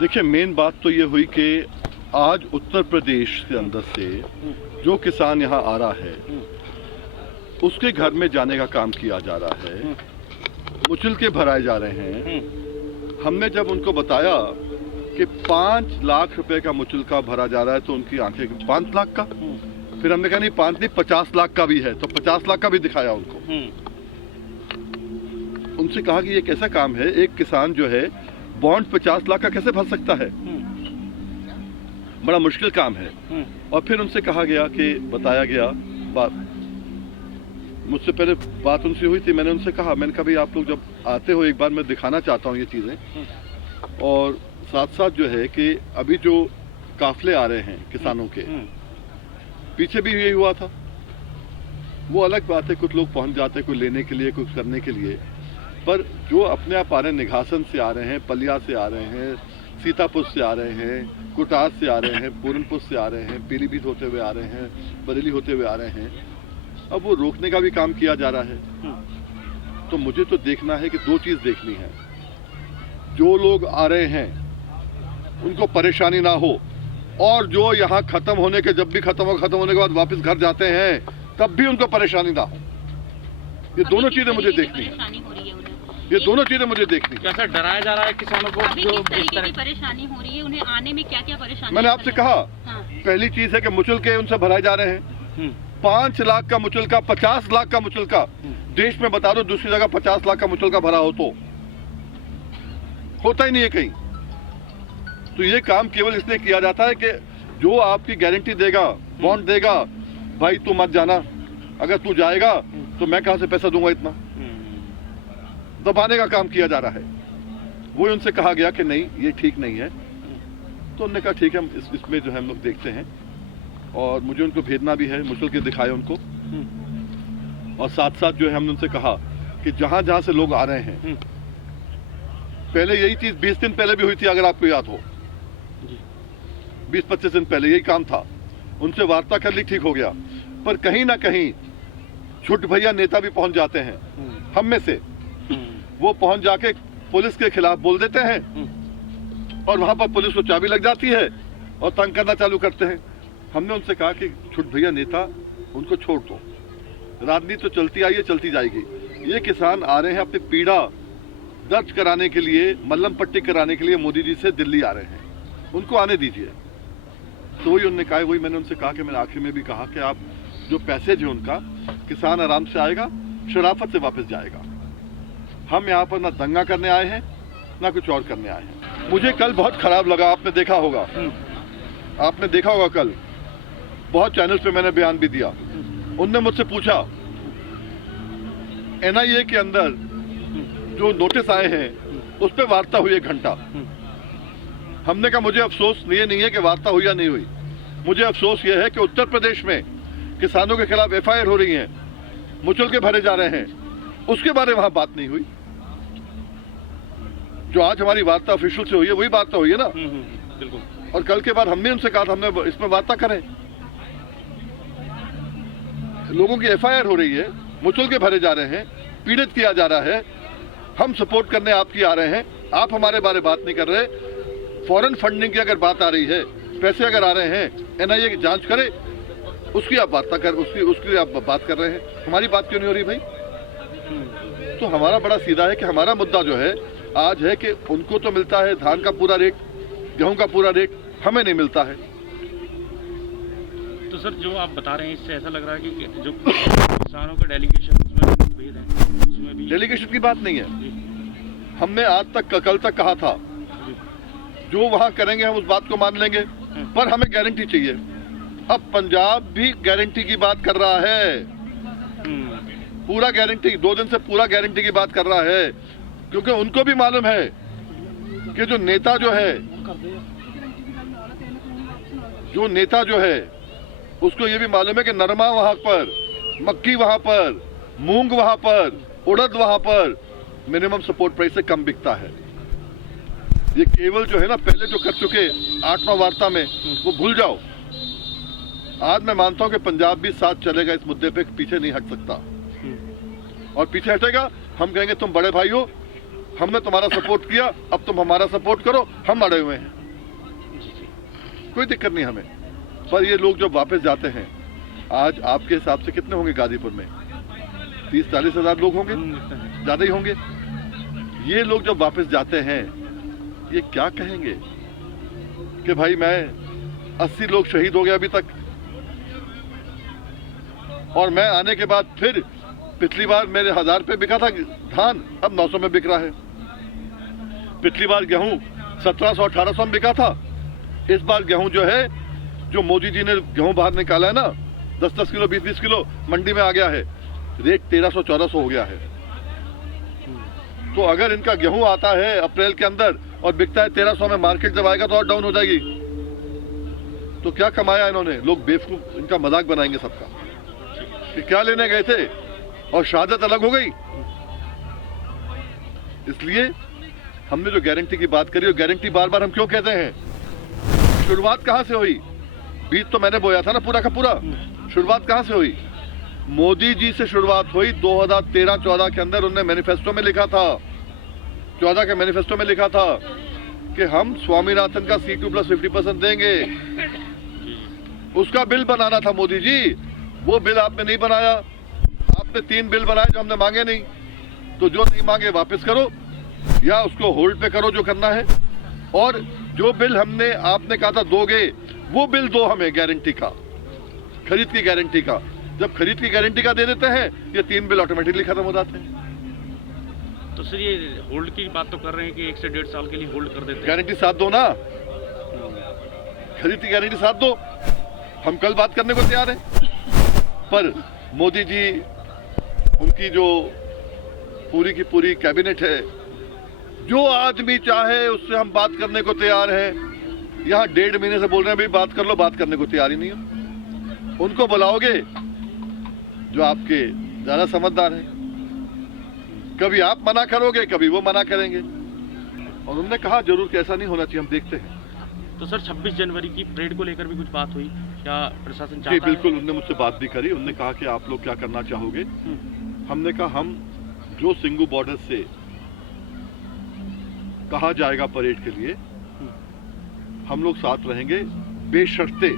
देखिए, मेन बात तो ये हुई कि आज उत्तर प्रदेश के अंदर से जो किसान यहाँ आ रहा है उसके घर में जाने का काम किया जा रहा है, मुचलके भराए जा रहे हैं। हमने जब उनको बताया कि 5 लाख रुपए का मुचलका भरा जा रहा है तो उनकी आंखें 5 लाख का, फिर हमने कहा नहीं 5 नहीं 50 लाख का भी है, तो 50 लाख का भी दिखाया उनको। उनसे कहा कि ये कैसा काम है, एक किसान जो है बॉन्ड 50 लाख का कैसे भर सकता है, बड़ा मुश्किल काम है। और फिर उनसे कहा गया कि बताया गया बात, मुझसे पहले बात उनसे हुई थी, मैंने उनसे कहा, मैंने कहा भाई आप लोग जब आते हो एक बार मैं दिखाना चाहता हूँ ये चीज़ें, और साथ साथ जो है कि अभी जो काफले आ रहे हैं किसानों के, पीछे भी यही हुआ था। वो अलग बात है, कुछ लोग पहुंच जाते हैं कोई लेने के लिए, कुछ करने के लिए, पर जो अपने आप आ रहे हैं, निघासन से आ रहे हैं, पलिया से आ रहे हैं, सीतापुर से आ रहे हैं, कुटास से आ रहे हैं, पूरनपुर से आ रहे हैं, पीलीभीत होते हुए आ रहे हैं, बरेली होते हुए आ रहे हैं, अब वो रोकने का भी काम किया जा रहा है। तो मुझे तो देखना है कि 2 चीज देखनी है, जो लोग आ रहे हैं उनको परेशानी ना हो, और जो यहाँ खत्म होने के, जब भी खत्म होने के बाद वापस घर जाते हैं तब भी उनको परेशानी ना हो। ये दोनों चीजें मुझे देखनी है, ये दोनों चीजें मुझे देखनी है। कैसा डराया जा रहा है किसानों को, अभी किस तरीके की परेशानी हो रही है, उन्हें आने में क्या क्या परेशानी? मैंने आपसे कहा, हाँ। पहली चीज है कि मुचलके उनसे भराए जा रहे हैं। 5 लाख का मुचलका, 50 लाख का मुचलका, देश में बता दो दूसरी जगह 50 लाख का मुचलका भरा हो तो होता ही नहीं है कहीं। तो ये काम केवल इसलिए किया जाता है कि जो आपकी गारंटी देगा, बॉन्ड देगा, भाई तू मत जाना, अगर तू जाएगा तो मैं कहां से पैसा दूंगा, इतना दबाने का काम किया जा रहा है। वो उनसे कहा गया कि नहीं ये ठीक नहीं है, तो उन्होंने कहा ठीक है, हम इसमें जो है हम लोग देखते हैं, और मुझे उनको भेजना भी है, मुचल के दिखाए उनको। और साथ साथ जो है हमने उनसे कहा कि जहां जहां से लोग आ रहे हैं, पहले यही चीज 20 दिन पहले भी हुई थी, अगर आपको याद हो, 20-25 दिन पहले यही काम था, उनसे वार्ता कर ली, ठीक हो गया। पर कहीं ना कहीं छुट भैया नेता भी पहुंच जाते हैं, हम में से वो पहुंच जाके पुलिस के खिलाफ बोल देते हैं, और वहां पर पुलिस को चाबी लग जाती है और तंग करना चालू करते हैं। हमने उनसे कहा कि छुट भैया नेता उनको छोड़ दो, राजनीति तो चलती आई है, चलती जाएगी। ये किसान आ रहे हैं अपनी पीड़ा दर्ज कराने के लिए, मल्लम पट्टी कराने के लिए मोदी जी से दिल्ली आ रहे हैं, उनको आने दीजिए। तो वही उन्होंने कहा, वही मैंने उनसे कहा कि मैंने आखिर में भी कहा कि आप जो पैसेज है उनका, किसान आराम से आएगा, शराफत से वापस जाएगा। हम यहाँ पर ना दंगा करने आए हैं ना कुछ और करने आए हैं। मुझे कल बहुत खराब लगा, आपने देखा होगा, आपने देखा होगा कल बहुत चैनल पे मैंने बयान भी दिया। उनने मुझसे पूछा NIA के अंदर जो नोटिस आए हैं उस पर वार्ता हुई 1 घंटा। हमने कहा मुझे अफसोस ये नहीं है कि वार्ता हुई या नहीं हुई, मुझे अफसोस ये है कि उत्तर प्रदेश में किसानों के खिलाफ FIR हो रही है, मुचलके भरे जा रहे हैं, उसके बारे में वहां बात नहीं हुई। जो आज हमारी वार्ता ऑफिशियल से हुई है वही वार्ता हुई है ना। बिल्कुल। और कल के बाद हमने उनसे कहा था, हमने इसमें वार्ता करें। लोगों की FIR हो रही है, मुचलके भरे जा रहे हैं, पीड़ित किया जा रहा है, हम सपोर्ट करने आपकी आ रहे हैं, आप हमारे बारे बात नहीं कर रहे। फॉरेन फंडिंग की अगर बात आ रही है, पैसे अगर आ रहे हैं, NIA की जांच करे, उसकी आप वार्ता कर, उसकी आप बात कर रहे हैं, हमारी बात क्यों नहीं हो रही भाई? तो हमारा बड़ा सीधा है कि हमारा मुद्दा जो है आज है कि उनको तो मिलता है धान का पूरा रेट, गेहूं का पूरा रेट, हमें नहीं मिलता है। तो सर जो आप बता रहे हैं इससे ऐसा लग रहा है कि जो किसानों का डेलीगेशन उसमें मतभेद है, उसमें भी डेलीगेशन की बात नहीं है। हमने आज तक कल तक कहा था जो वहां करेंगे हम उस बात को मान लेंगे, पर हमें गारंटी चाहिए। अब पंजाब भी गारंटी की बात कर रहा है, पूरा गारंटी, 2 दिन से पूरा गारंटी की बात कर रहा है, क्योंकि उनको भी मालूम है कि जो नेता जो है उसको ये भी मालूम है कि नरमा वहां पर, मक्की वहां पर, मूंग वहां पर, उड़द वहां पर मिनिमम सपोर्ट प्राइस से कम बिकता है। ये केवल जो है ना पहले जो कर चुके 8वां वार्ता में, वो भूल जाओ। आज मैं मानता हूं कि पंजाब भी साथ चलेगा इस मुद्दे पे, पीछे नहीं हट सकता। और पीछे हटेगा, हम कहेंगे तुम बड़े भाई हो, हमने तुम्हारा सपोर्ट किया, अब तुम हमारा सपोर्ट करो, हम अड़े हुए हैं, कोई दिक्कत नहीं हमें। पर ये लोग जो वापस जाते हैं, आज आपके हिसाब से कितने होंगे गाजीपुर में? 30-40 हजार लोग होंगे, ज्यादा ही होंगे। ये लोग जब वापस जाते हैं, ये क्या कहेंगे कि भाई मैं 80 लोग शहीद हो गए अभी तक, और मैं आने के बाद फिर पिछली बार मेरे 1000 पे बिका था धान, अब 900 में बिक रहा है। पिछली बार गेहूं 1700-1800 में बिका था, इस बार गेहूं जो है, जो मोदी जी ने गेहूं बाहर निकाला है ना, 10-10 किलो 20-20 किलो मंडी में आ गया है, रेट 1300-1400 हो गया है। तो अगर इनका गेहूं आता है अप्रैल के अंदर और बिकता है 1300 में, मार्केट जब आएगा तो और डाउन हो जाएगी। तो क्या कमाया इन्होंने? लोग बेवकूफ, इनका मजाक बनाएंगे सबका कि क्या लेने गए थे और शहादत अलग हो गई। इसलिए हमने जो गारंटी की बात करी, और गारंटी बार बार हम क्यों कहते हैं? शुरुआत कहां से हुई? बीज तो मैंने बोया था ना पूरा का पूरा। शुरुआत कहां से हुई? मोदी जी से शुरुआत हुई 2013-14 के अंदर। उन्होंने मैनिफेस्टो में लिखा था, 14 के मैनिफेस्टो में लिखा था कि हम स्वामीनाथन का C2+50% देंगे। उसका बिल बनाना था मोदी जी, वो बिल आपने नहीं बनाया। आपने 3 बिल बनाए जो हमने मांगे नहीं। तो जो नहीं मांगे वापस करो, या उसको होल्ड पे करो जो करना है, और जो बिल हमने आपने कहा था दोगे, वो बिल दो हमें गारंटी का, खरीद की गारंटी का। जब खरीद की गारंटी का दे देते हैं, ये 3 बिल ऑटोमेटिकली खत्म हो जाते हैं। तो सर ये होल्ड की बात तो कर रहे हैं कि 1 से 1.5 साल के लिए होल्ड कर देते हैं। गारंटी साथ दो ना, खरीद की गारंटी साथ दो। हम कल बात करने को तैयार हैं, पर मोदी जी, उनकी जो पूरी की पूरी कैबिनेट है, जो आदमी चाहे उससे हम बात करने को तैयार है। यहाँ 1.5 महीने से बोल रहे हैं भाई बात कर लो, बात करने को तैयार ही नहीं हो। उनको बुलाओगे जो आपके ज्यादा समझदार हैं, कभी आप मना करोगे, कभी वो मना करेंगे। और उन्होंने कहा जरूर कि ऐसा नहीं होना चाहिए, हम देखते हैं। तो सर 26 जनवरी की परेड को लेकर भी कुछ बात हुई क्या? प्रशासन चाहता जी बिल्कुल, उन्होंने मुझसे बात भी करी। उन्होंने कहा कि आप लोग क्या करना चाहोगे। हमने कहा हम जो सिंगू बॉर्डर से कहा जाएगा परेड के लिए, हम लोग साथ रहेंगे बेशर्ते।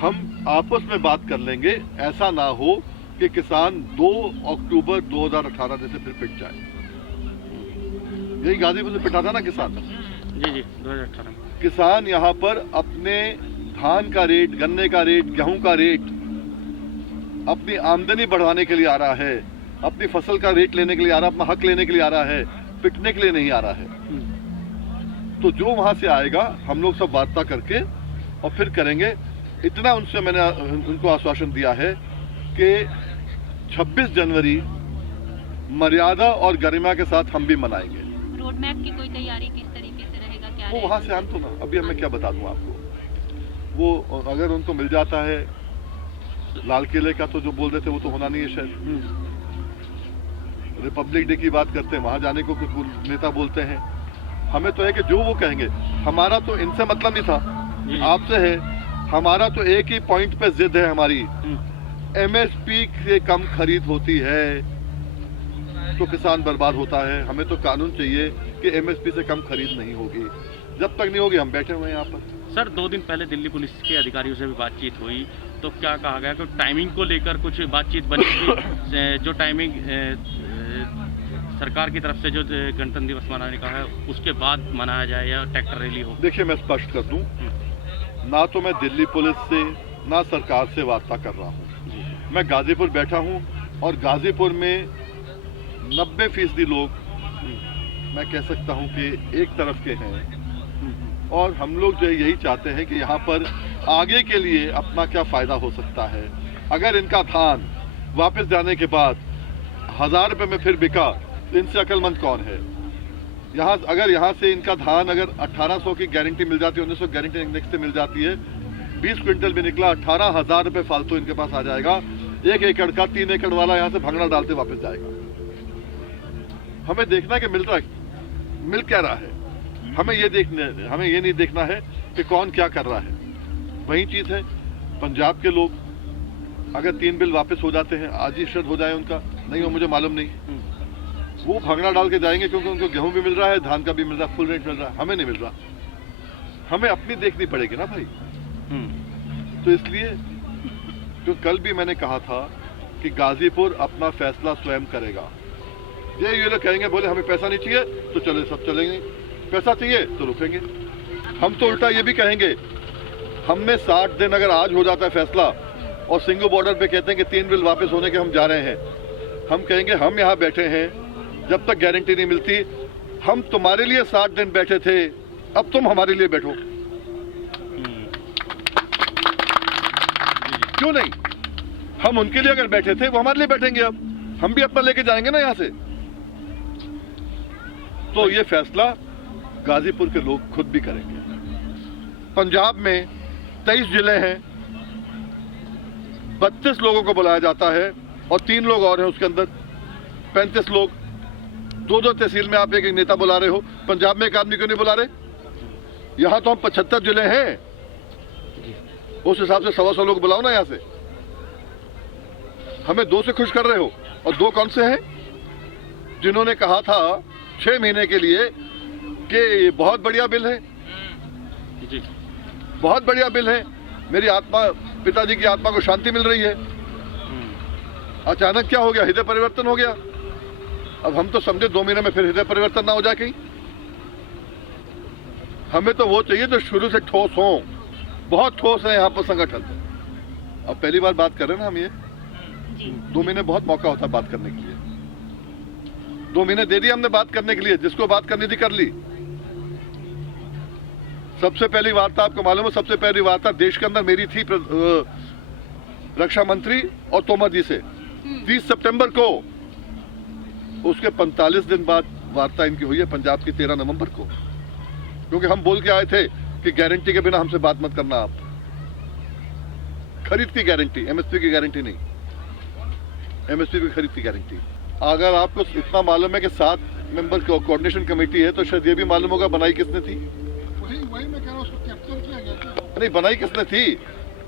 हम आपस में बात कर लेंगे, ऐसा ना हो कि किसान 2 अक्टूबर 2018 जैसे फिर पिट जाए। यही गाजीपुर से पिटा था ना किसान। जी 2018 किसान यहाँ पर अपने धान का रेट, गन्ने का रेट, गेहूं का रेट, अपनी आमदनी बढ़ाने के लिए आ रहा है, अपनी फसल का रेट लेने के लिए आ रहा है, अपना हक लेने के लिए आ रहा है, पिटने के लिए नहीं आ रहा है। तो जो वहां से आएगा, हम लोग सब वार्ता करके और फिर करेंगे। इतना उनसे मैंने उनको आश्वासन दिया है कि 26 जनवरी मर्यादा और गरिमा के साथ हम भी मनाएंगे। रोड मैप की कोई तैयारी किस तरीके से रहेगा, क्या वो वहां से आन तो ना, अभी मैं क्या बता दूं आपको। वो अगर उनको मिल जाता है लाल किले का, तो जो बोल रहे थे वो तो होना नहीं है शायद। रिपब्लिक डे की बात करते हैं, वहां जाने को कुछ नेता बोलते हैं। हमें तो है कि जो वो कहेंगे, हमारा तो इनसे मतलब नहीं था, आपसे है। हमारा तो एक ही पॉइंट पे जिद है हमारी, MSP से कम खरीद होती है तो किसान बर्बाद होता है। हमें तो कानून चाहिए कि MSP से कम खरीद नहीं होगी। जब तक नहीं होगी हम बैठे हुए हैं यहाँ पर। सर 2 दिन पहले दिल्ली पुलिस के अधिकारियों से भी बातचीत हुई, तो क्या कहा गया कि टाइमिंग को लेकर कुछ बातचीत बनी थी? जो टाइमिंग सरकार की तरफ से जो गणतंत्र दिवस मनाने का है उसके बाद मनाया जाए या ट्रैक्टर रैली हो? देखिए मैं स्पष्ट कर दूं, ना तो मैं दिल्ली पुलिस से ना सरकार से वार्ता कर रहा हूं। मैं गाजीपुर बैठा हूं और गाजीपुर में 90% लोग मैं कह सकता हूं कि एक तरफ के हैं। और हम लोग जो यही चाहते हैं कि यहाँ पर आगे के लिए अपना क्या फायदा हो सकता है। अगर इनका धान वापस जाने के बाद 1000 रुपए में फिर बिका, तो इनसे अक्लमंद कौन है? अगर यहाँ से इनका धान अगर 1800 की गारंटी मिल जाती है, 1900 गारंटी इंडेक्स से मिल जाती है, 20 क्विंटल भी निकला, 18,000 रुपए फालतू इनके पास आ जाएगा। 1 एकड़ का 3 एकड़ वाला यहाँ से भंगड़ा डालते वापस जाएगा। हमें देखना है कि मिल क्या रहा है। हमें ये नहीं देखना है कि कौन क्या कर रहा है। वही चीज है, पंजाब के लोग अगर 3 बिल वापस हो जाते हैं, आज ही शर्त हो जाए उनका, नहीं हो मुझे मालूम नहीं। वो भागना डाल के जाएंगे क्योंकि उनको गेहूं भी मिल रहा है, धान का भी मिल रहा है, फुल रेट मिल रहा है, हमें नहीं मिल रहा। हमें अपनी देखनी पड़ेगी ना भाई। तो इसलिए जो कल भी मैंने कहा था कि गाजीपुर अपना फैसला स्वयं करेगा। ये लोग कहेंगे बोले हमें पैसा नहीं चाहिए तो चले सब चलेंगे, पैसा चाहिए तो रुकेंगे। हम तो उल्टा ये भी कहेंगे, हमें 60 दिन अगर आज हो जाता है फैसला और सिंगू बॉर्डर पे कहते हैं कि 3 बिल वापस होने के हम जा रहे हैं, हम कहेंगे हम यहाँ बैठे हैं जब तक गारंटी नहीं मिलती, हम तुम्हारे लिए 60 दिन बैठे थे, अब तुम हमारे लिए बैठो। क्यों नहीं? हम उनके लिए अगर बैठे थे वो हमारे लिए बैठेंगे, अब हम भी अपना लेके जाएंगे ना यहां से। तो ये फैसला गाजीपुर के लोग खुद भी करेंगे। पंजाब में 23 जिले हैं, 32 लोगों को बुलाया जाता है और 3 लोग और हैं उसके अंदर, 35 लोग। 2-2 तहसील में आप एक नेता बुला रहे हो, पंजाब में एक आदमी क्यों नहीं बुला रहे? यहां तो हम 75 जिले हैं, उस हिसाब से 125 लोग बुलाओ ना यहां से। हमें 2 से खुश कर रहे हो, और 2 कौन से हैं? जिन्होंने कहा था 6 महीने के लिए कि ये बहुत बढ़िया बिल है, जी बहुत बढ़िया बिल है, मेरी आत्मा, पिताजी की आत्मा को शांति मिल रही है। अचानक क्या हो गया? हृदय परिवर्तन हो गया। अब हम तो समझे 2 महीने में फिर हृदय परिवर्तन ना हो जाए कहीं। हमें तो वो चाहिए जो शुरू से ठोस हो। बहुत ठोस है यहाँ पर संगठन। अब पहली बार बात कर रहे हैं ना हम, ये 2 महीने बहुत मौका होता है बात करने के लिए। 2 महीने दे दिए हमने बात करने के लिए, जिसको बात करनी थी कर ली। सबसे पहली वार्ता आपको मालूम है, सबसे पहली वार्ता देश के अंदर मेरी थी रक्षा मंत्री और तोमर जी से 30 सितंबर को। उसके 45 दिन बाद वार्ता इनकी हुई है पंजाब की 13 नवंबर को, क्योंकि हम बोल के आए थे कि गारंटी के बिना हमसे बात मत करना आप। खरीद की गारंटी, एमएसपी की गारंटी नहीं, एमएसपी की खरीद की गारंटी। अगर आपको इतना मालूम है कि 7 मेंबर कोऑर्डिनेशन कमेटी है, तो शायद ये भी मालूम होगा बनाई किसने थी। वही मैं कह रहा हूँ, उसको कैप्चर किया गया था। नहीं, बनाई किसने थी?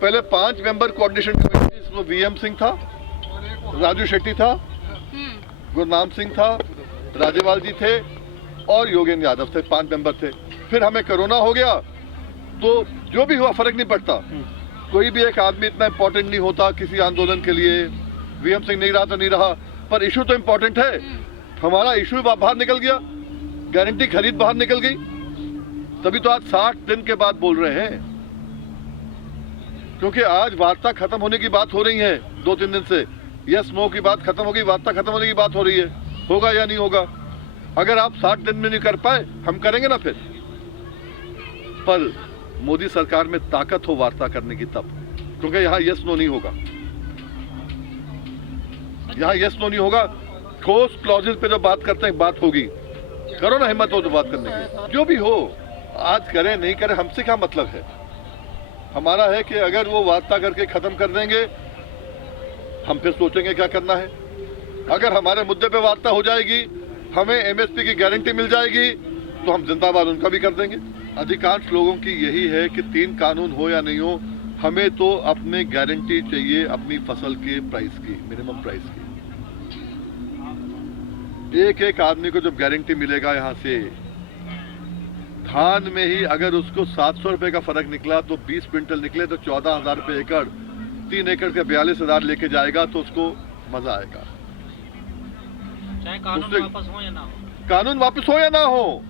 पहले 5 मेंबर कोऑर्डिनेशन कमेटी, इसमें वीएम सिंह था, राजू शेट्टी था, गुरनाम सिंह था, राजेवाल जी थे और योगेंद्र यादव थे। 5 मेंबर थे। फिर हमें कोरोना हो गया, तो जो भी हुआ फर्क नहीं पड़ता। कोई भी एक आदमी इतना इंपॉर्टेंट नहीं होता किसी आंदोलन के लिए। वीएम सिंह नहीं रहा तो नहीं रहा, पर इशू तो इंपॉर्टेंट है। हमारा इशू बाहर निकल गया, गारंटी खरीद बाहर निकल गई, तभी तो आज 60 दिन के बाद बोल रहे हैं। क्योंकि आज वार्ता खत्म होने की बात हो रही है 2-3 दिन से। यस नो की बात खत्म होगी, वार्ता खत्म होने की बात हो रही है। होगा या नहीं होगा? अगर आप 60 दिन में नहीं कर पाए, हम करेंगे ना फिर। पर मोदी सरकार में ताकत हो वार्ता करने की तब, क्योंकि यहां यस नो नहीं होगा, यहां यस नो नहीं होगा। ठोस क्लॉजेस पे जो बात करते हैं बात होगी। करो ना, हिम्मत हो तो बात करने की। जो भी हो, आज करें नहीं करें हमसे क्या मतलब है। हमारा है कि अगर वो वार्ता करके खत्म कर देंगे, हम फिर सोचेंगे क्या करना है। अगर हमारे मुद्दे पे वार्ता हो जाएगी, हमें एमएसपी की गारंटी मिल जाएगी, तो हम जिंदाबाद उनका भी कर देंगे। अधिकांश लोगों की यही है कि 3 कानून हो या नहीं हो, हमें तो अपने गारंटी चाहिए अपनी फसल के प्राइस की, मिनिमम प्राइस की। एक आदमी को जब गारंटी मिलेगा यहां से, धान में ही अगर उसको 700 रुपए का फर्क निकला तो 20 क्विंटल निकले तो 14,000 रुपए एकड़, 3 एकड़ के 42,000 लेके जाएगा तो उसको मजा आएगा। चाहे कानून वापस हो या ना हो, कानून वापस हो या ना हो।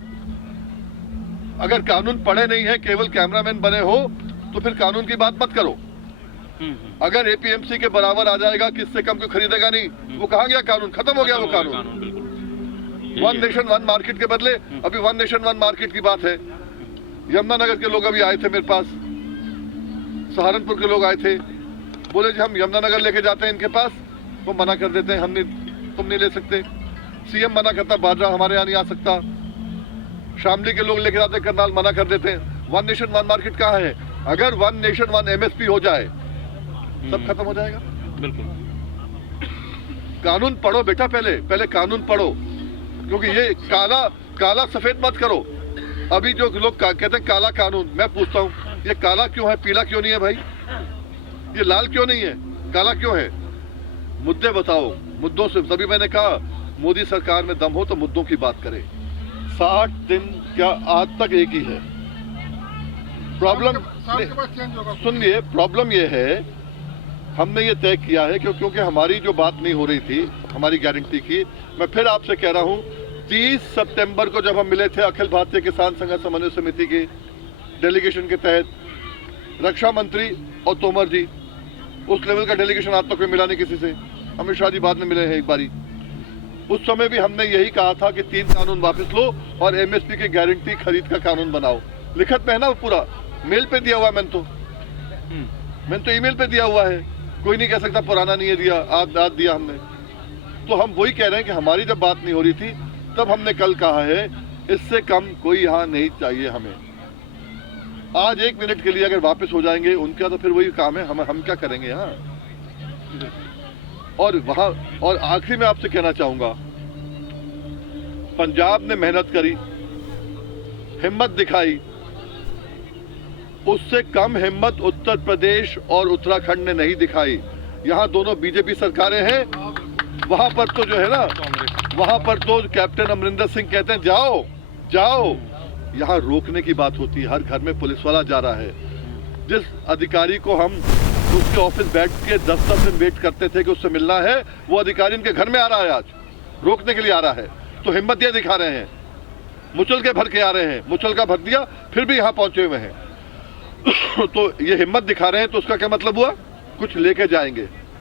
अगर कानून पढ़े नहीं है, केवल कैमरामैन बने हो, तो फिर कानून की बात मत करो। अगर एपीएमसी के बराबर आ जाएगा कि इससे कम को खरीदेगा नहीं, वो कहा गया कानून, खत्म हो गया वो कानून। 1 नेशन 1 मार्केट के बदले अभी 1 नेशन 1 मार्केट की बात है। यमुनानगर के लोग अभी आए थे मेरे पास, सहारनपुर के लोग आए थे, बोले जी हम यमुनानगर लेके जाते हैं इनके पास, तो मना कर देते हैं, हम नहीं, तुम नहीं ले सकते। सीएम मना करता, बाजरा हमारे यहाँ नहीं आ सकता। शामली के लोग लेके जाते, करनाल मना कर देते हैं। 1 नेशन 1 मार्केट कहाँ है? अगर 1 नेशन 1 एमएसपी हो जाए, सब खत्म हो जाएगा। बिल्कुल। कानून पढ़ो बेटा, पहले कानून पढ़ो, क्योंकि ये काला सफेद मत करो। अभी जो लोग कहते हैं काला कानून, मैं पूछता हूँ ये काला क्यों है, पीला क्यों नहीं है भाई? ये लाल क्यों नहीं है, काला क्यों है? मुद्दे बताओ, मुद्दों से। तभी मैंने कहा मोदी सरकार में दम हो तो मुद्दों की बात करें। 60 दिन क्या आज तक एक ही है। प्रॉब्लम साल के बाद चेंज होगा। सुनिए, प्रॉब्लम ये है, हमने ये तय किया है क्योंकि हमारी जो बात नहीं हो रही थी हमारी गारंटी की, मैं फिर आपसे कह रहा हूं 30 सितंबर को जब हम मिले थे अखिल भारतीय किसान संघर्ष समन्वय समिति की डेलीगेशन के तहत, रक्षा मंत्री और तोमर जी, उस लेवल का डेलीगेशन आज तक कोई मिला नहीं किसी से। अमित शाह जी बाद में मिले हैं एक बारी। उस समय भी हमने यही कहा था कि 3 कानून वापस लो और एमएसपी की गारंटी खरीद का कानून बनाओ। लिखत में है ना, पूरा मेल पे दिया हुआ, मैंने तो ईमेल पे दिया हुआ है, कोई नहीं कह सकता पुराना नहीं है दिया, आज दिया हमने। तो हम वही कह रहे हैं कि हमारी जब बात नहीं हो रही थी तब हमने कल कहा है इससे कम कोई यहाँ नहीं चाहिए हमें। आज 1 मिनट के लिए अगर वापस हो जाएंगे उनका तो फिर वही काम है, हम क्या करेंगे यहाँ। और वहां, और आखिरी में आपसे कहना चाहूंगा, पंजाब ने मेहनत करी, हिम्मत दिखाई, उससे कम हिम्मत उत्तर प्रदेश और उत्तराखंड ने नहीं दिखाई। यहाँ दोनों बीजेपी सरकारें हैं, वहां पर तो जो है ना, वहां पर तो कैप्टन अमरिंदर सिंह कहते हैं जाओ जाओ, यहाँ रोकने की बात होती है। हर घर में पुलिस वाला जा रहा है। जिस अधिकारी को हम उसके ऑफिस बैठ के 10 दिन वेट करते थे कि उससे मिलना है, वो अधिकारी इनके घर में आ रहा है, आज रोकने के लिए आ रहा है। तो हिम्मत ये दिखा रहे हैं, मुचल के भर के आ रहे हैं, मुचल का भर दिया फिर भी यहाँ पहुंचे हुए हैं। तो ये हिम्मत दिखा रहे हैं, तो उसका क्या मतलब हुआ, कुछ लेके जाएंगे।